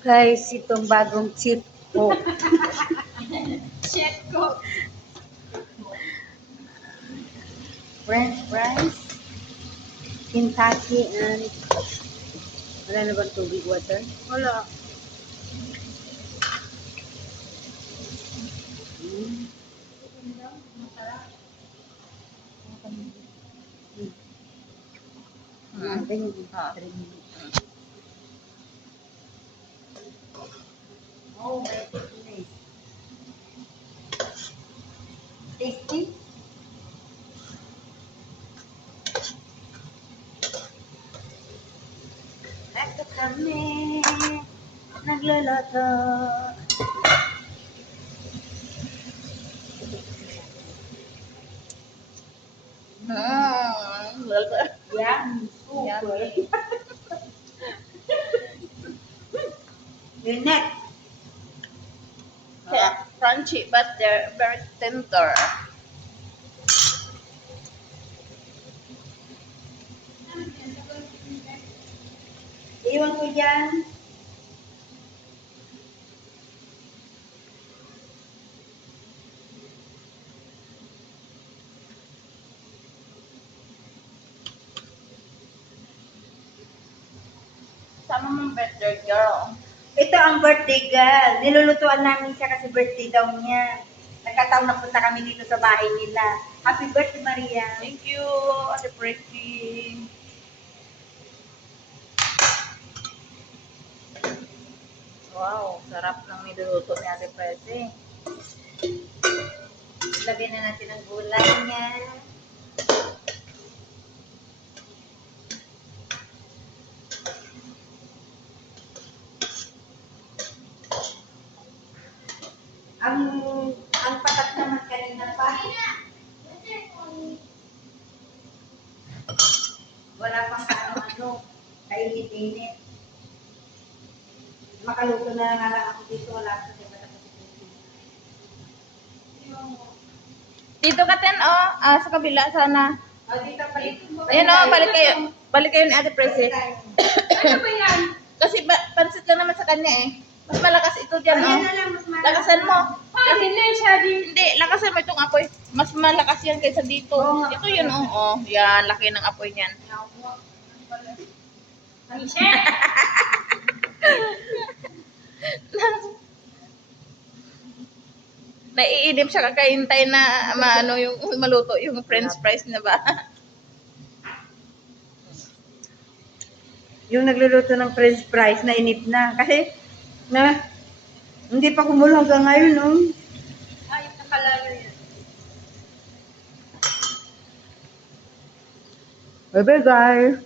Guys, itong bagong chip coke. Shit ko. French fries, Kentucky, and wala na bang tubig water? Wala. Ganyan. Oh, my goodness. Tasty? Ito kami, nagluluto. Yeah, super. Lynette. Crunchy but they're very tender. Iwan ko dyan. Sama mong better girl. Ito ang birthday girl. Nilulutuan namin siya kasi birthday daw niya. Nagkataon na punta kami dito sa bahay nila. Happy birthday, Maria. Thank you, Ate Pretty. Wow, sarap ng niluluto ni Ate Pretty. Lagyan na natin ang gulay niya. Ang patat naman kanina pa. Wala pang ano, kainit-init. Makaluto na nga lang ako dito, wala sa patat. Dito ka ten, sa kabila sana. Dito palit. Ayan balik kayo. Balik kayo ni Ate Pretty. Ano ba yan? Kasi pansit lang naman sa kanya eh. Mas malakas ito dyan, Ayan na lang, mas malakas. Lakasan mo. Hindi siya din. Hindi, lakasan mo itong apoy. Mas malakas yan kaysa dito. Ito yun, Yan, laki ng apoy niyan. Naiinip siya kakaintay na yung maluto yung french fries na ba? Yung nagluluto ng french fries na init na. Kasi, hindi pa kumulo hanggang ngayon, no? Ay, nakalalo yan. Bye-bye, guys.